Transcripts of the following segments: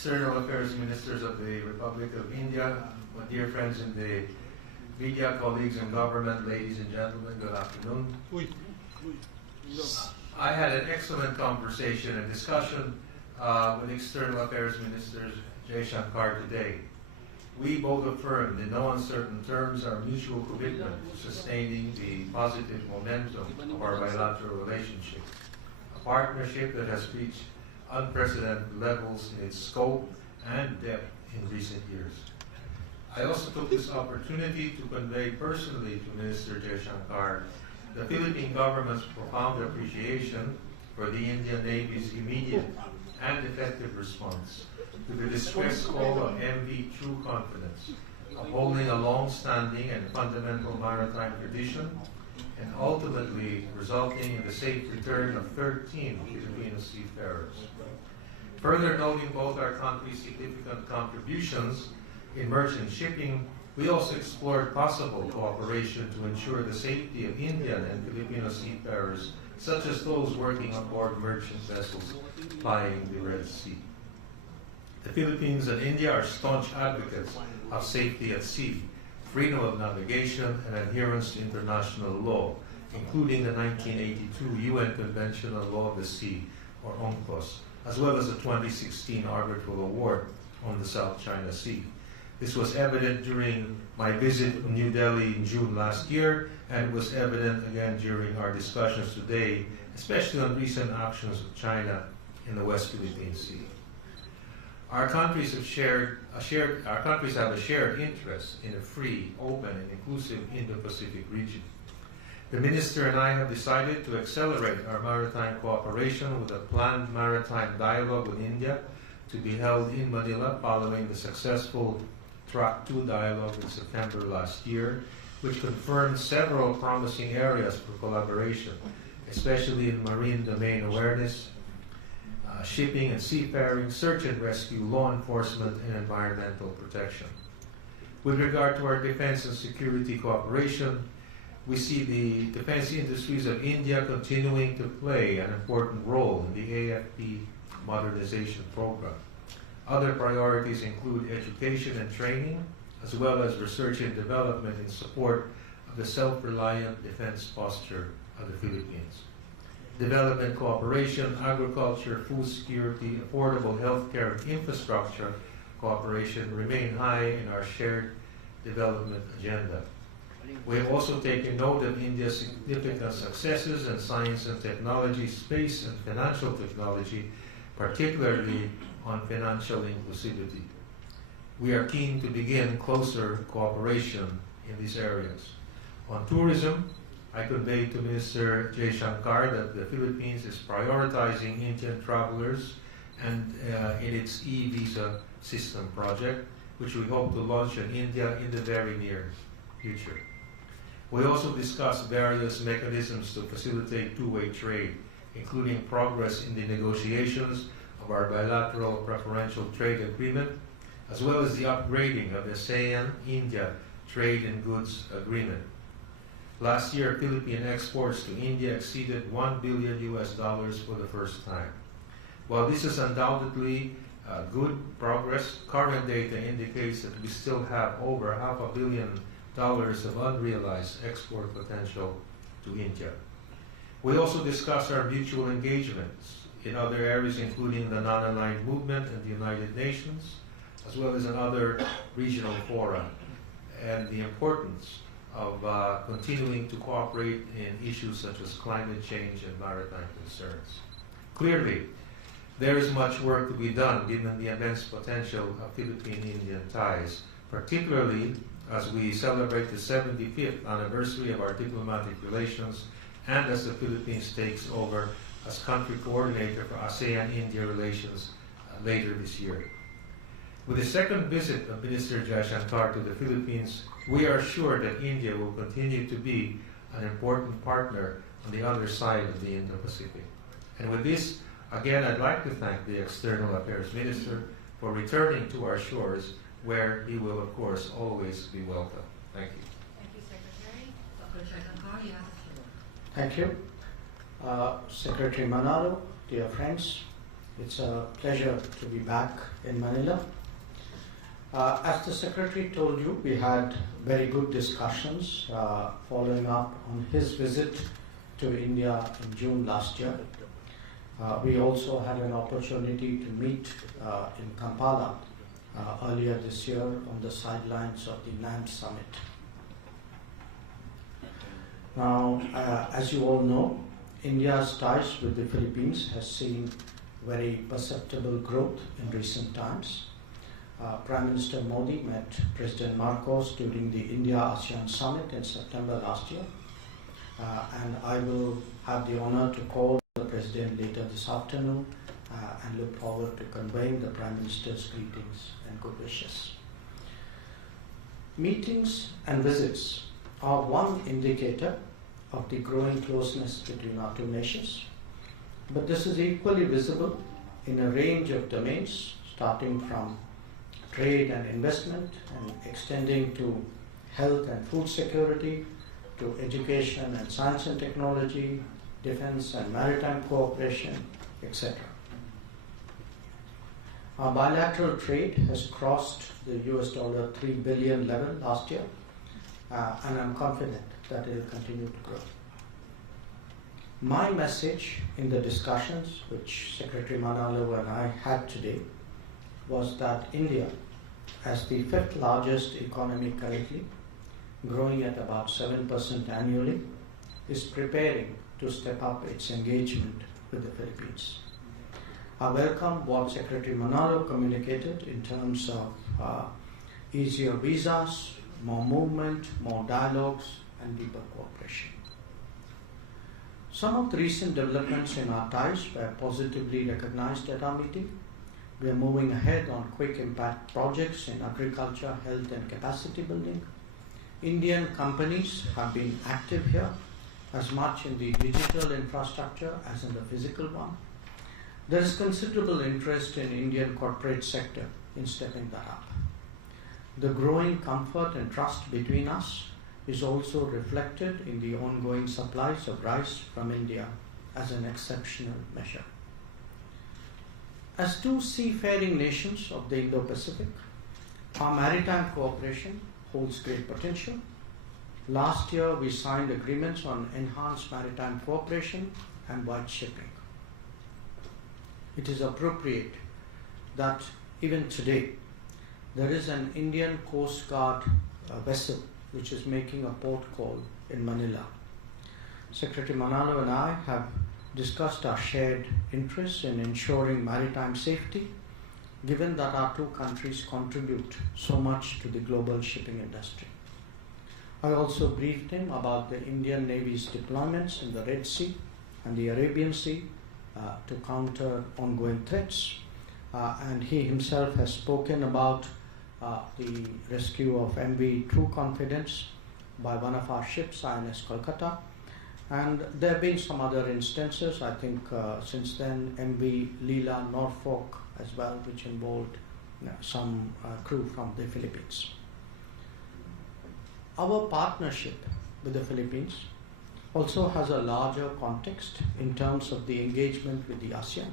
External Affairs Ministers of the Republic of India, my dear friends in the media, colleagues in government, ladies and gentlemen, good afternoon. I had an excellent conversation and discussion with External Affairs Minister Jaishankar today. We both affirmed in no uncertain terms our mutual commitment to sustaining the positive momentum of our bilateral relationship, a partnership that has reached unprecedented levels in its scope and depth in recent years. I also took this opportunity to convey personally to Minister Jaishankar the Philippine government's profound appreciation for the Indian Navy's immediate and effective response to the distress call of MV True Confidence, upholding a long-standing and fundamental maritime tradition, and ultimately resulting in the safe return of 13 Filipino seafarers. Further noting both our country's significant contributions in merchant shipping, we also explored possible cooperation to ensure the safety of Indian and Filipino seafarers, such as those working on board merchant vessels plying the Red Sea. The Philippines and India are staunch advocates of safety at sea, freedom of navigation, and adherence to international law, including the 1982 UN Convention on Law of the Sea, or UNCLOS, as well as the 2016 Arbitral Award on the South China Sea. This was evident during my visit to New Delhi in June last year, and was evident again during our discussions today, especially on recent actions of China in the West Philippine Sea. Our countries have a shared interest in a free, open, and inclusive Indo-Pacific region. The Minister and I have decided to accelerate our maritime cooperation with a planned maritime dialogue with India to be held in Manila following the successful Track 2 dialogue in September last year, which confirmed several promising areas for collaboration, especially in marine domain awareness, shipping and seafaring, search and rescue, law enforcement, and environmental protection. With regard to our defense and security cooperation, we see the defense industries of India continuing to play an important role in the AFP modernization program. Other priorities include education and training, as well as research and development in support of the self-reliant defense posture of the Philippines. Development cooperation, agriculture, food security, affordable healthcare, and infrastructure cooperation remain high in our shared development agenda. We have also taken note of India's significant successes in science and technology, space, and financial technology, particularly on financial inclusivity. We are keen to begin closer cooperation in these areas. On tourism, I conveyed to Minister Jaishankar that the Philippines is prioritizing Indian travelers and in its e-visa system project, which we hope to launch in India in the very near future. We also discussed various mechanisms to facilitate two-way trade, including progress in the negotiations of our bilateral preferential trade agreement, as well as the upgrading of the ASEAN-India Trade in Goods Agreement. Last year, Philippine exports to India exceeded $1 billion for the first time. While this is undoubtedly good progress, current data indicates that we still have over $500 million of unrealized export potential to India. We also discussed our mutual engagements in other areas, including the non-aligned movement and the United Nations, as well as in other regional fora, and the importance of continuing to cooperate in issues such as climate change and maritime concerns. Clearly, there is much work to be done given the immense potential of Philippine-Indian ties, particularly as we celebrate the 75th anniversary of our diplomatic relations and as the Philippines takes over as country coordinator for ASEAN-India relations later this year. With the second visit of Minister Jaishankar to the Philippines, we are sure that India will continue to be an important partner on the other side of the Indo-Pacific. And with this, again, I'd like to thank the External Affairs Minister for returning to our shores, where he will, of course, always be welcome. Thank you. Thank you, Secretary. Dr. Jaishankar, you have the floor. Thank you. Secretary Manalo, dear friends, It's a pleasure to be back in Manila. As the Secretary told you, we had very good discussions following up on his visit to India in June last year. We also had an opportunity to meet in Kampala earlier this year on the sidelines of the NAM summit. Now, as you all know, India's ties with the Philippines has seen very perceptible growth in recent times. Prime Minister Modi met President Marcos during the India-ASEAN summit in September last year, and I will have the honor to call the President later this afternoon and look forward to conveying the Prime Minister's greetings and good wishes. Meetings and visits are one indicator of the growing closeness between our two nations, but this is equally visible in a range of domains, starting from trade and investment and extending to health and food security, to education and science and technology, defense and maritime cooperation, etc. Our bilateral trade has crossed the $3 billion level last year, and I'm confident that it will continue to grow. My message in the discussions which Secretary Manalo and I had today was that India, as the fifth largest economy currently, growing at about 7% annually, is preparing to step up its engagement with the Philippines. I welcome what Secretary Manalo communicated in terms of easier visas, more movement, more dialogues, and deeper cooperation. Some of the recent developments in our ties were positively recognized at our meeting. We are moving ahead on quick impact projects in agriculture, health, and capacity building. Indian companies have been active here, as much in the digital infrastructure as in the physical one. There is considerable interest in Indian corporate sector in stepping that up. The growing comfort and trust between us is also reflected in the ongoing supplies of rice from India as an exceptional measure. As two seafaring nations of the Indo-Pacific, our maritime cooperation holds great potential. Last year, we signed agreements on enhanced maritime cooperation and white shipping. It is appropriate that even today, there is an Indian Coast Guard vessel which is making a port call in Manila. Secretary Manalo and I have discussed our shared interests in ensuring maritime safety, given that our two countries contribute so much to the global shipping industry. I also briefed him about the Indian Navy's deployments in the Red Sea and the Arabian Sea to counter ongoing threats, and he himself has spoken about the rescue of MV True Confidence by one of our ships, INS Kolkata, and there have been some other instances, I think since then, MV Leela Norfolk as well, which involved some crew from the Philippines. Our partnership with the Philippines also has a larger context in terms of the engagement with the ASEAN.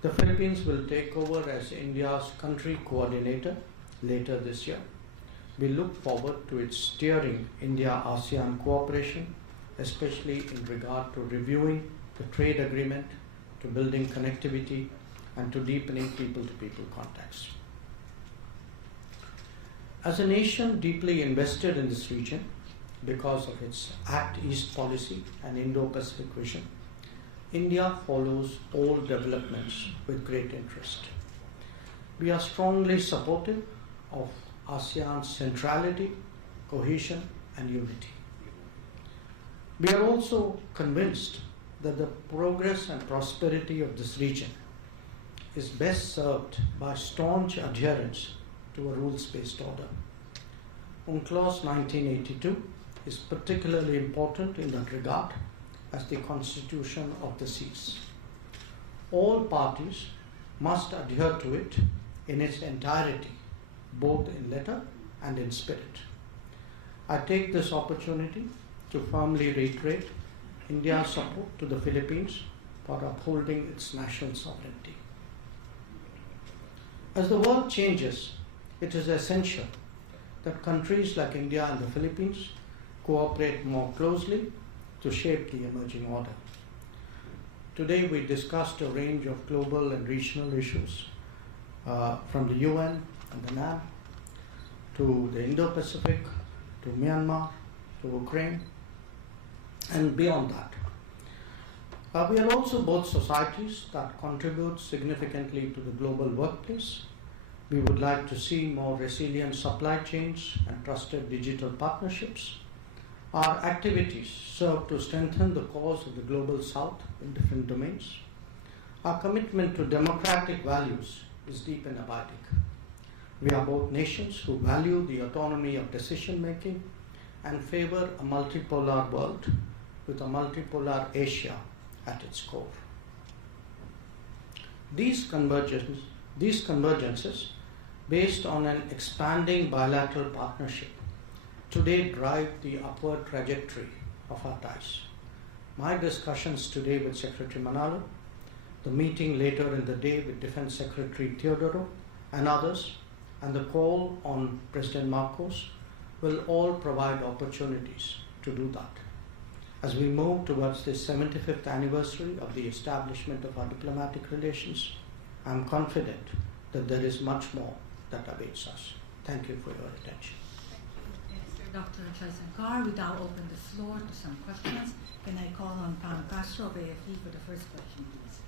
The Philippines will take over as India's country coordinator later this year. We look forward to its steering India-ASEAN cooperation, especially in regard to reviewing the trade agreement, to building connectivity, and to deepening people-to-people contacts. As a nation deeply invested in this region because of its Act East policy and Indo-Pacific vision, India follows all developments with great interest. We are strongly supportive of ASEAN's centrality, cohesion, and unity. We are also convinced that the progress and prosperity of this region is best served by staunch adherence to a rules-based order. UNCLOS 1982 is particularly important in that regard as the constitution of the seas. All parties must adhere to it in its entirety, both in letter and in spirit. I take this opportunity to firmly reiterate India's support to the Philippines for upholding its national sovereignty. As the world changes, it is essential that countries like India and the Philippines cooperate more closely to shape the emerging order. Today we discussed a range of global and regional issues, from the UN and the NAM to the Indo-Pacific, to Myanmar, to Ukraine, and beyond that. We are also both societies that contribute significantly to the global workplace. We would like to see more resilient supply chains and trusted digital partnerships. Our activities serve to strengthen the cause of the global south in different domains. Our commitment to democratic values is deep and abiding. We are both nations who value the autonomy of decision making and favor a multipolar world with a multipolar Asia at its core. These convergences, based on an expanding bilateral partnership, today drive the upward trajectory of our ties. My discussions today with Secretary Manalo, the meeting later in the day with Defense Secretary Teodoro and others, and the call on President Marcos will all provide opportunities to do that. As we move towards the 75th anniversary of the establishment of our diplomatic relations, I am confident that there is much more that awaits us. Thank you for your attention. Thank you, Dr. Jaishankar. We now open the floor to some questions. Can I call on Pam Castro of AFP for the first question, please?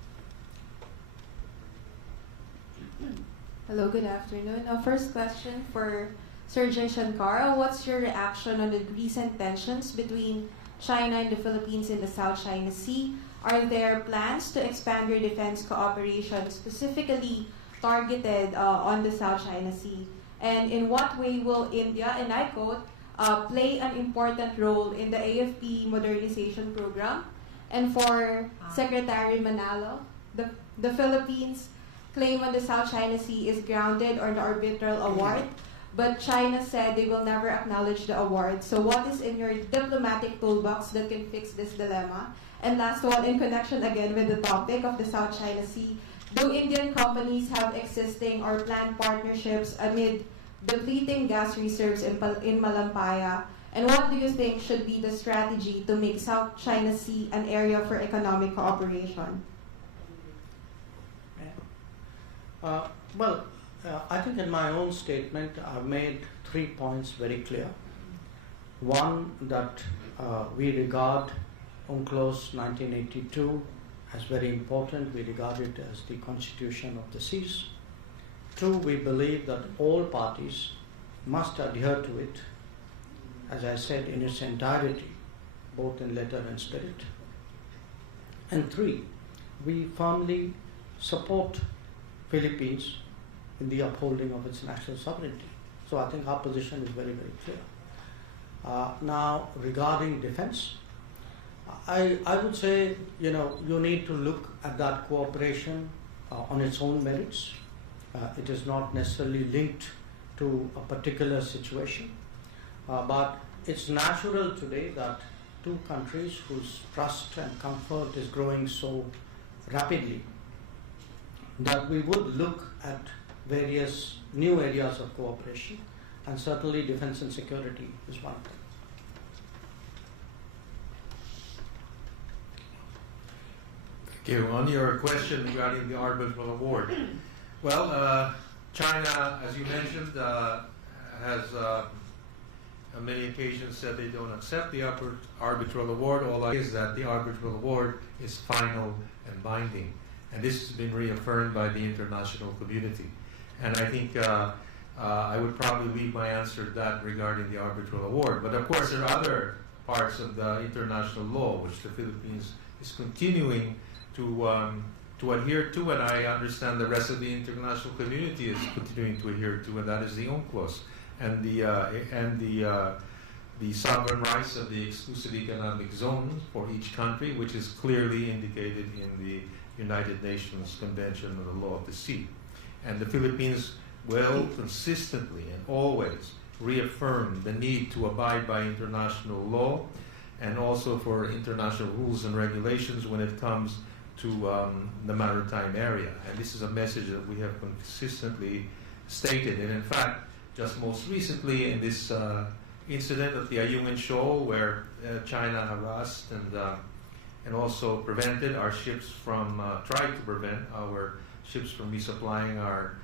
Hello, good afternoon. First question for Sir Jaishankar. What's your reaction on the recent tensions between China and the Philippines in the South China Sea? Are there plans to expand your defense cooperation specifically targeted on the South China Sea? And in what way will India, and I quote, play an important role in the AFP modernization program? And for Secretary Manalo, the Philippines' claim on the South China Sea is grounded on the arbitral award, but China said they will never acknowledge the award. So what is in your diplomatic toolbox that can fix this dilemma? And last one, in connection again with the topic of the South China Sea, do Indian companies have existing or planned partnerships amid depleting gas reserves in Malampaya? And what do you think should be the strategy to make South China Sea an area for economic cooperation? I think in my own statement I've made 3 points very clear. One, that we regard UNCLOS 1982 as very important. We regard it as the constitution of the seas. Two, we believe that all parties must adhere to it, as I said, in its entirety, both in letter and spirit. And three, we firmly support Philippines in the upholding of its national sovereignty. So I think our position is very, very clear. Now, regarding defense, I would say, you need to look at that cooperation on its own merits. It is not necessarily linked to a particular situation, but it's natural today that two countries whose trust and comfort is growing so rapidly that we would look at various new areas of cooperation, and certainly defense and security is one of them. Thank you. On your question regarding the arbitral award, well, China, as you mentioned, has on many occasions said they don't accept the arbitral award. All I is that the arbitral award is final and binding. And this has been reaffirmed by the international community. And I think I would probably leave my answer to that regarding the arbitral award. But of course, there are other parts of the international law which the Philippines is continuing to adhere to, and I understand the rest of the international community is continuing to adhere to, and that is the UNCLOS and the sovereign rights of the exclusive economic zone for each country, which is clearly indicated in the United Nations Convention on the Law of the Sea. And the Philippines will consistently and always reaffirm the need to abide by international law and also for international rules and regulations when it comes the maritime area. And this is a message that we have consistently stated. And in fact, just most recently in this incident at the Ayungin Shoal, where China harassed and also prevented our ships from, tried to prevent our ships from resupplying our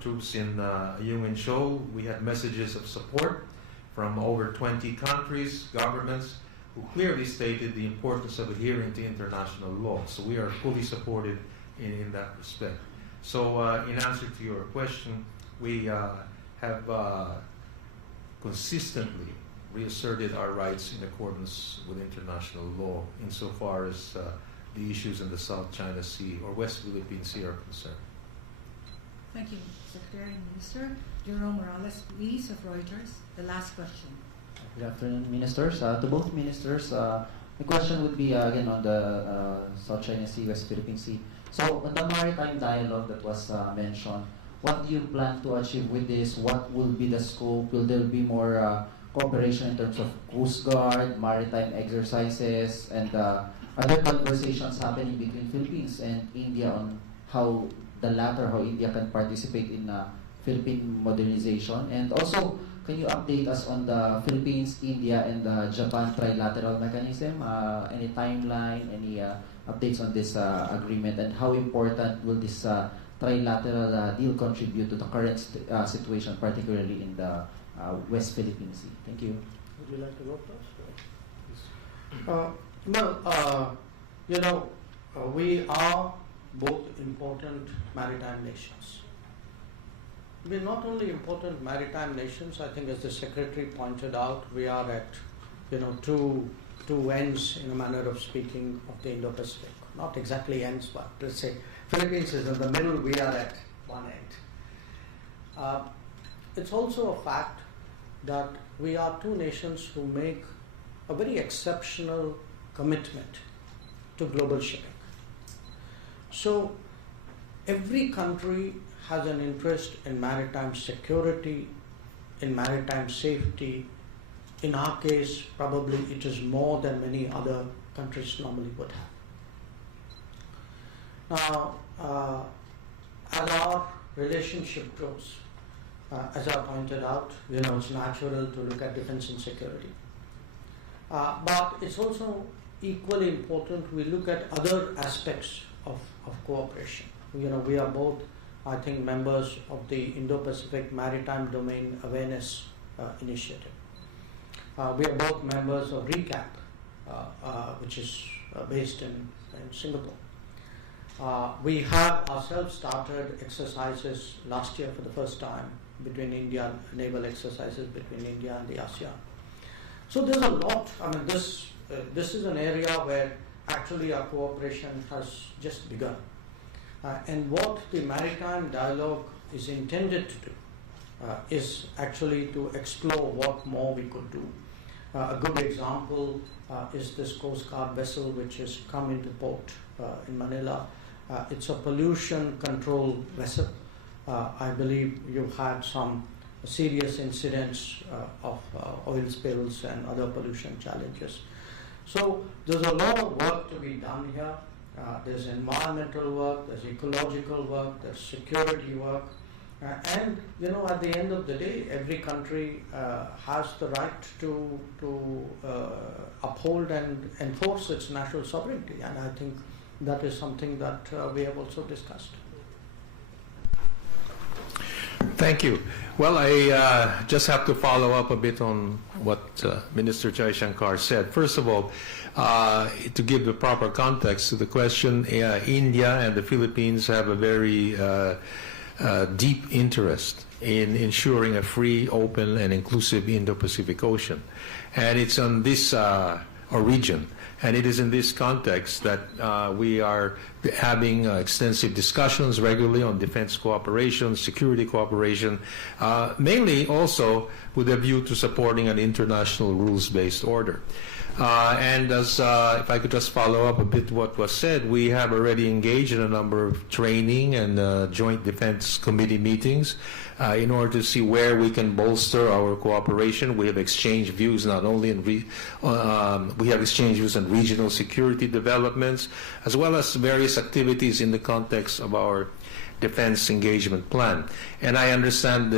troops in Ayungin Shoal, we had messages of support from over 20 countries, governments, who clearly stated the importance of adhering to international law. So we are fully supported in that respect. So in answer to your question, we have consistently reasserted our rights in accordance with international law insofar as the issues in the South China Sea or West Philippine Sea are concerned. Thank you, Secretary and Minister. Jerome Morales, please, of Reuters. The last question. Good afternoon, Ministers. To both Ministers, the question would be again on the South China Sea, West Philippine Sea. So, on the maritime dialogue that was mentioned, what do you plan to achieve with this? What will be the scope? Will there be more cooperation in terms of Coast Guard, maritime exercises, and other conversations happening between Philippines and India on how India can participate in Philippine modernization? And also, can you update us on the Philippines, India, and Japan trilateral mechanism? Any timeline, any updates on this agreement, and how important will this trilateral deal contribute to the current situation, particularly in the West Philippine Sea? Thank you. Would you like to go first? We are both important maritime nations. We're not only important maritime nations. I think, as the Secretary pointed out, we are at two ends, in a manner of speaking, of the Indo-Pacific. Not exactly ends, but let's say Philippines is in the middle. We are at one end. It's also a fact that we are two nations who make a very exceptional commitment to global shipping. So every country has an interest in maritime security, in maritime safety. In our case, probably it is more than many other countries normally would have. Now, as our relationship grows, as I pointed out, it's natural to look at defense and security. But it's also equally important we look at other aspects of cooperation. We are both, I think, members of the Indo-Pacific Maritime Domain Awareness Initiative. We are both members of RECAP, which is based in Singapore. We have ourselves started exercises last year for the first time between India, naval exercises between India and the ASEAN. So there's a lot. I mean, this is an area where actually our cooperation has just begun. And what the maritime dialogue is intended to do is actually to explore what more we could do. A good example is this Coast Guard vessel which has come into port in Manila. It's a pollution control vessel. I believe you've had some serious incidents of oil spills and other pollution challenges. So there's a lot of work to be done here. There's environmental work, there's ecological work, there's security work. And at the end of the day, every country has the right to uphold and enforce its national sovereignty. And I think that is something that we have also discussed. Thank you. Well, I just have to follow up a bit on what Minister Jaishankar said. First of all, to give the proper context to the question, India and the Philippines have a very deep interest in ensuring a free, open, and inclusive Indo-Pacific Ocean. And it's on this region. And it is in this context that we are having extensive discussions regularly on defense cooperation, security cooperation, mainly also with a view to supporting an international rules-based order. And as if I could just follow up a bit what was said, we have already engaged in a number of training and joint defense committee meetings in order to see where we can bolster our cooperation. We have exchanged views not only in we have exchanged views on regional security developments, as well as various activities in the context of our defense engagement plan. And I understand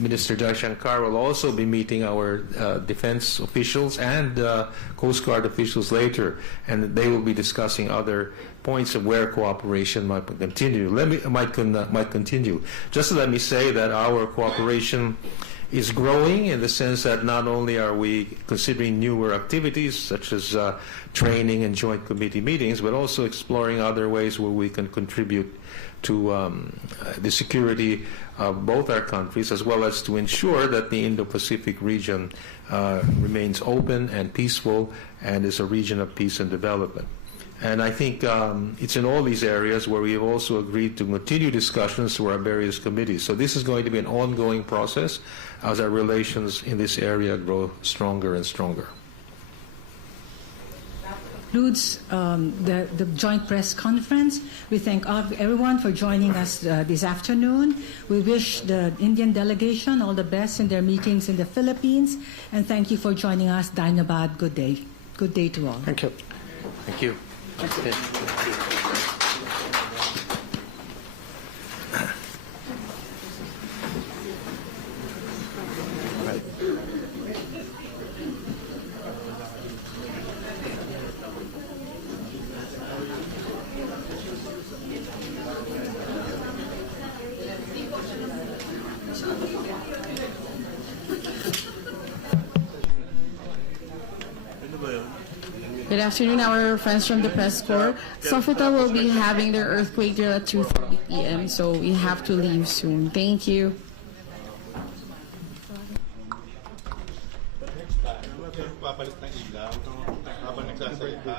Minister Jaishankar will also be meeting our defense officials and Coast Guard officials later, and they will be discussing other points of where cooperation might continue. Might continue. Just let me say that our cooperation is growing in the sense that not only are we considering newer activities such as training and joint committee meetings, but also exploring other ways where we can contribute to the security of both our countries, as well as to ensure that the Indo-Pacific region remains open and peaceful and is a region of peace and development. And I think it's in all these areas where we have also agreed to continue discussions through our various committees. So this is going to be an ongoing process as our relations in this area grow stronger and stronger. Concludes the joint press conference. We thank everyone for joining us this afternoon. We wish the Indian delegation all the best in their meetings in the Philippines, and thank you for joining us. Dynabad, good day. Good day to all. Thank you. Thank you. Good afternoon, our friends from the press corps. Sofitel will be having their earthquake drill at 2:30 p.m., so we have to leave soon. Thank you. Papalit ng ilaw habang nagsasalita.